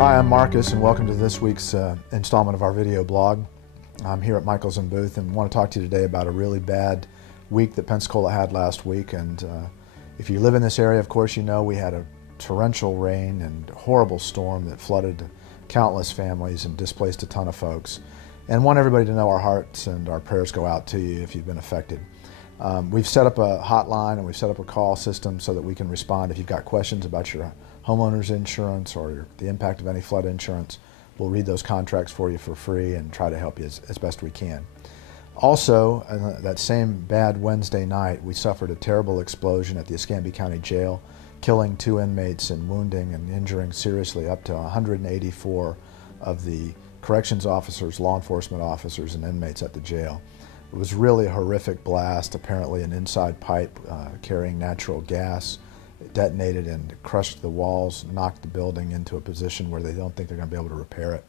Hi, I'm Marcus, and welcome to this week's installment of our video blog. I'm here at Michaels and Booth and want to talk to you today about a really bad week that Pensacola had last week. And if you live in this area, of course, you know we had a torrential rain and horrible storm that flooded countless families and displaced a ton of folks. And want everybody to know our hearts and our prayers go out to you if you've been affected. We've set up a hotline and we've set up a call system so that we can respond if you've got questions about your homeowner's insurance or the impact of any flood insurance. We'll read those contracts for you for free and try to help you as best we can. Also, that same bad Wednesday night, we suffered a terrible explosion at the Escambia County Jail, killing 2 inmates and wounding and injuring seriously up to 184 of the corrections officers, law enforcement officers, and inmates at the jail. It was really a horrific blast. Apparently an inside pipe carrying natural gas detonated and crushed the walls, knocked the building into a position where they don't think they're going to be able to repair it.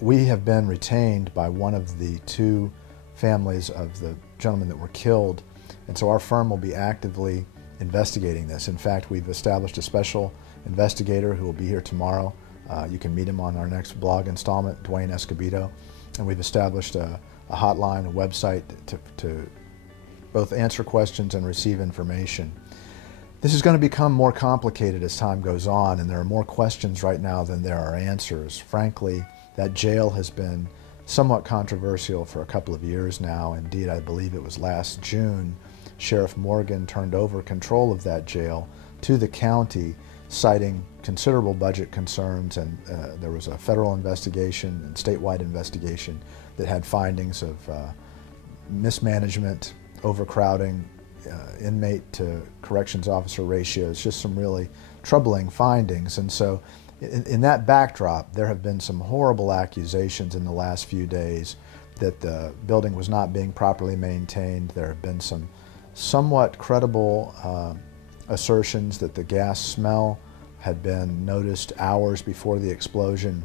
We have been retained by one of the 2 families of the gentlemen that were killed, and so our firm will be actively investigating this. In fact, we've established a special investigator who will be here tomorrow. You can meet him on our next blog installment, Dwayne Escobedo, and we've established a hotline, a website to both answer questions and receive information. This is going to become more complicated as time goes on, and there are more questions right now than there are answers. Frankly, that jail has been somewhat controversial for a couple of years now. Indeed, I believe it was last June, Sheriff Morgan turned over control of that jail to the county, citing considerable budget concerns, and there was a federal investigation and statewide investigation that had findings of mismanagement, overcrowding, inmate to corrections officer ratios, just some really troubling findings. And so in that backdrop, there have been some horrible accusations in the last few days that the building was not being properly maintained. There have been some somewhat credible assertions that the gas smell had been noticed hours before the explosion.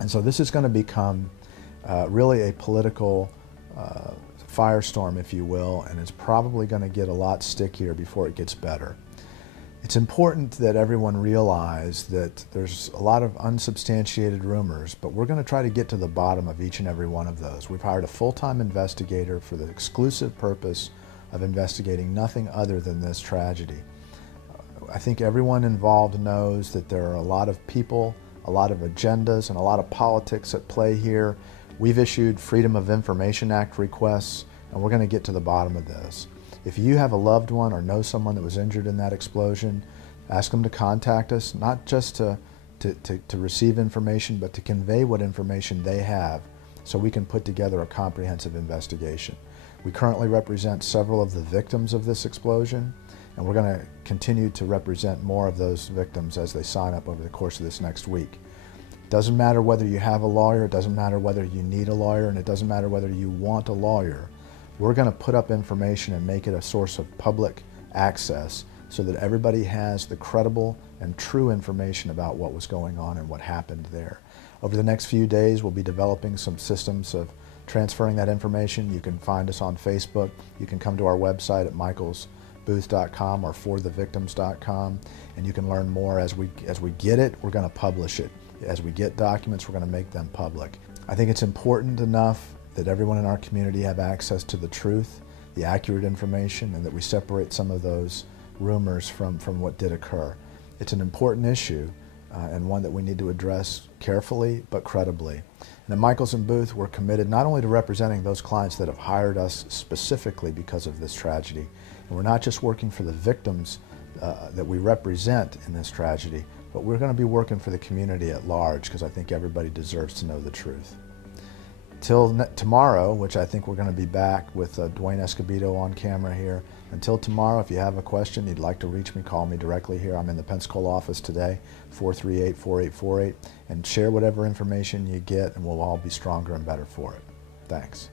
And so this is going to become really a political firestorm, if you will, and it's probably going to get a lot stickier before it gets better. It's important that everyone realize that there's a lot of unsubstantiated rumors, but we're going to try to get to the bottom of each and every one of those. We've hired a full-time investigator for the exclusive purpose of investigating nothing other than this tragedy. I think everyone involved knows that there are a lot of people, a lot of agendas, and a lot of politics at play here. We've issued Freedom of Information Act requests, and we're going to get to the bottom of this. If you have a loved one or know someone that was injured in that explosion, ask them to contact us, not just to receive information, but to convey what information they have so we can put together a comprehensive investigation. We currently represent several of the victims of this explosion, and we're going to continue to represent more of those victims as they sign up over the course of this next week. It doesn't matter whether you have a lawyer, it doesn't matter whether you need a lawyer, and it doesn't matter whether you want a lawyer. We're going to put up information and make it a source of public access so that everybody has the credible and true information about what was going on and what happened there. Over the next few days, we'll be developing some systems of transferring that information. You can find us on Facebook. You can come to our website at michaelsbooth.com or forthevictims.com, and you can learn more. As we get it, we're going to publish it. As we get documents, we're going to make them public. I think it's important enough that everyone in our community have access to the truth, the accurate information, and that we separate some of those rumors from what did occur. It's an important issue and one that we need to address carefully but credibly. And at Michaels and Booth, we're committed not only to representing those clients that have hired us specifically because of this tragedy, and we're not just working for the victims that we represent in this tragedy, but we're going to be working for the community at large because I think everybody deserves to know the truth. Till tomorrow, which I think we're going to be back with Dwayne Escobedo on camera here. Until tomorrow, if you have a question, you'd like to reach me, call me directly here. I'm in the Pensacola office today, 438-4848, and share whatever information you get, and we'll all be stronger and better for it. Thanks.